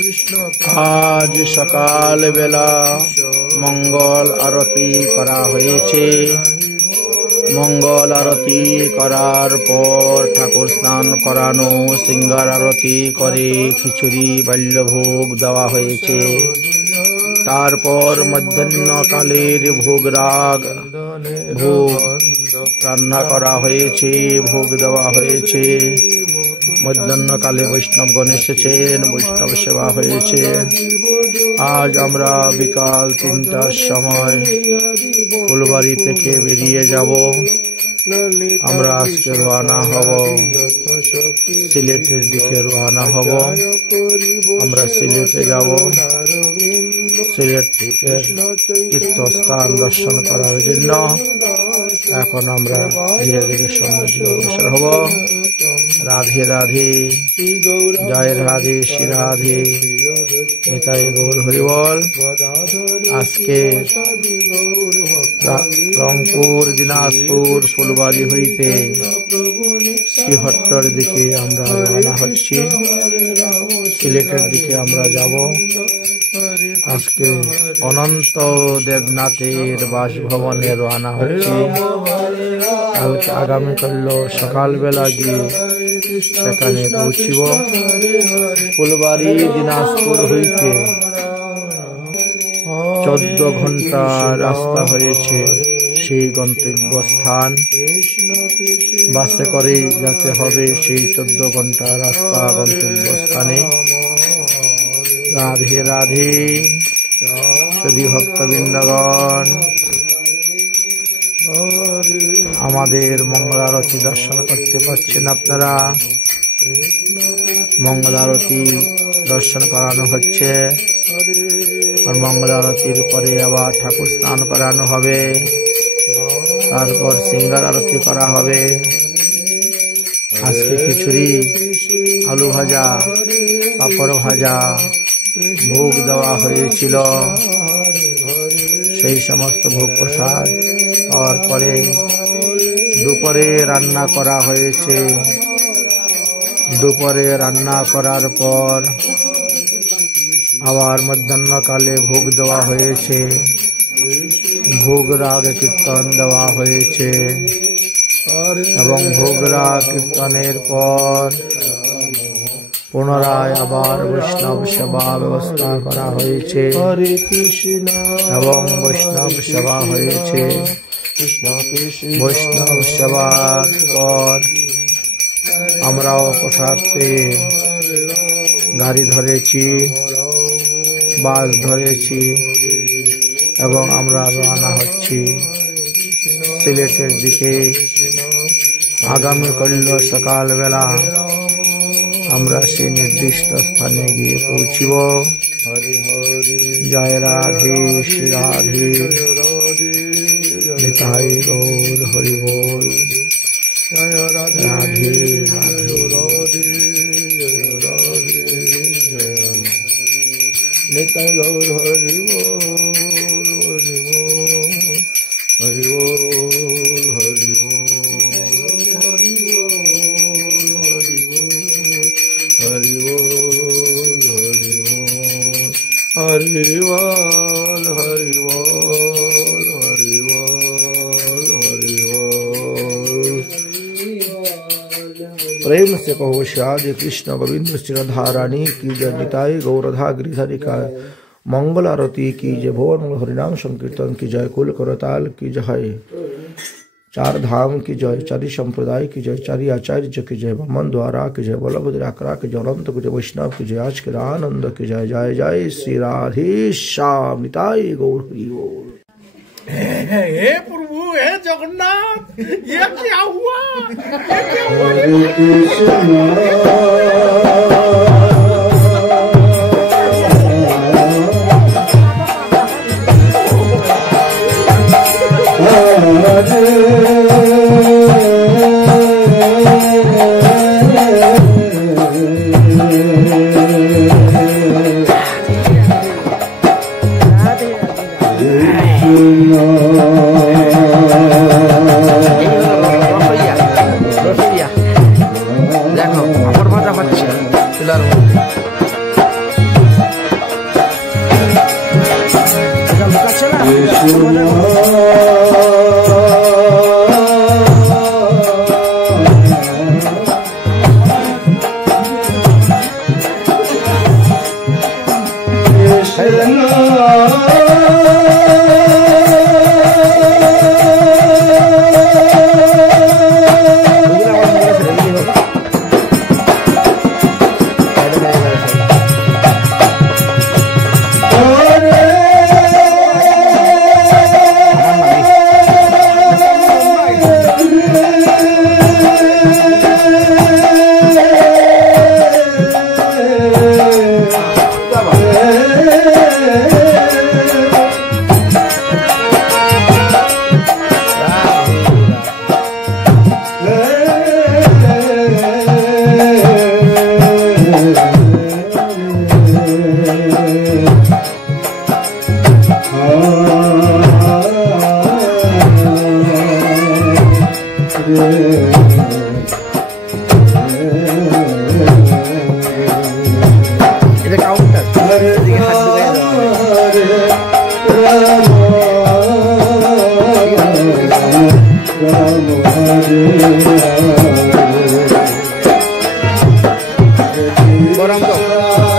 আজ সকাল বেলা মঙ্গল আরতি করা হয়েছে। মঙ্গল আরতি করার পর ঠাকুর স্নান করানো, সিঙ্গার আরতি করে খিচুড়ি বাল্যভোগ দেওয়া হয়েছে। তারপর মধ্যাহ্নকালের ভোগ রান্না করা হয়েছে, ভোগ দেওয়া হয়েছে। মধ্যাহ্নকালে বৈষ্ণবগণ এসেছেন, বৈষ্ণব সেবা হয়েছে। আজ আমরা বিকাল 3টার সময় ফুলবাড়ি থেকে বেরিয়ে যাব। আমরা আজকে রওনা হব সিলেটের দিকে রওনা হব। আমরা সিলেটে যাব। সিলেট থেকে তীর্থস্থান দর্শন করার জন্য এখন আমরা ধীরে ধীরে সমুদ্রে অগ্রসর হব। রাধে রাধে, জয় রাধে, শ্রী রাধে, নিতাই গৌর হরি বল। আজকে রংপুর, দিনাজপুর, ফুলবাড়ি হইতে শ্রীহট্টর দিকে আমরা রওনা হচ্ছি। সিলেটের দিকে আমরা যাব। আজকে অনন্ত দেবনাথের বাসভবনে রওনা হচ্ছি। আগামীকাল সকালবেলা গিয়ে সেখানে পৌঁছিব। ফুলবাড়ি দিনাজপুর হইতে 14 ঘন্টা রাস্তা হয়েছে সেই গন্তব্যস্থান। বাসে করে যেতে হবে সেই 14 ঘন্টা রাস্তা গন্তব্যস্থানে। রাধে রাধে, শুধু ভক্তবৃন্দগণ, আমাদের মঙ্গলারতি দর্শন করতে পারছেন আপনারা। মঙ্গলারতি দর্শন করানো হচ্ছে। আর মঙ্গলারতির পরে আবার ঠাকুর স্নান করানো হবে। তারপর সিঙ্গার আরতি করা হবে। আজকে খিচুড়ি, আলু ভাজা, পাঁপড় ভাজা ভোগ দেওয়া হয়েছিল। সেই সমস্ত ভোগ প্রসাদ পাওয়ার পরে দুপুরে রান্না করা হয়েছে। দুপুরে রান্না করার পর আবার মধ্যাহ্নকালে ভোগ দেওয়া হয়েছে। ভোগ রাগ কীর্তন দেওয়া হয়েছে এবং ভোগ রাগ কীর্তনের পর পুনরায় আবার বৈষ্ণব সেবা ব্যবস্থা করা হয়েছে এবং বৈষ্ণব সেবা হয়েছে। বৈষ্ণব সেবার পর আমরাও প্রসাদ পেয়ে গাড়ি ধরেছি, বাস ধরেছি এবং আমরা রওনা হচ্ছি সিলেটের দিকে। আগামীকাল সকালবেলা আমরা সেই নির্দিষ্ট স্থানে গিয়ে পৌঁছিব। জয় রাধে, শ্রী রাধে, নিতাই গৌর হরি বল। রাধে রাধে, নিতাই গৌর হরি বল, হরি বল, হরি বল, হরি বল, হরি বল, হরি বল, হরি বল, হরি বল, হরি বল, हरि बोल। प्रेम से कहो श्री कृष्ण गोविंद श्री राधा रानी की जय। निताई गौरधा गिरिधरी का मंगल आरती की जय। भुवन हरिनाम संकीर्तन की जय। कुल करताल की जय। चार धाम की जय। चारि संप्रदाय की जय। चारि आचार्य की जय। ब्रह्मन द्वारा की जय। बलभद्राकरा की जय। अनंत की जय। वैष्णव की जय। आज के आनंद की जय। जय जय श्री राधे श्याम। निताई गौर हरि बोल। हे प्रभु, हे जगन्नाथ, ये क्या हुआ? দেখো পাপড় ভাজা হচ্ছে চুলার Orang tuh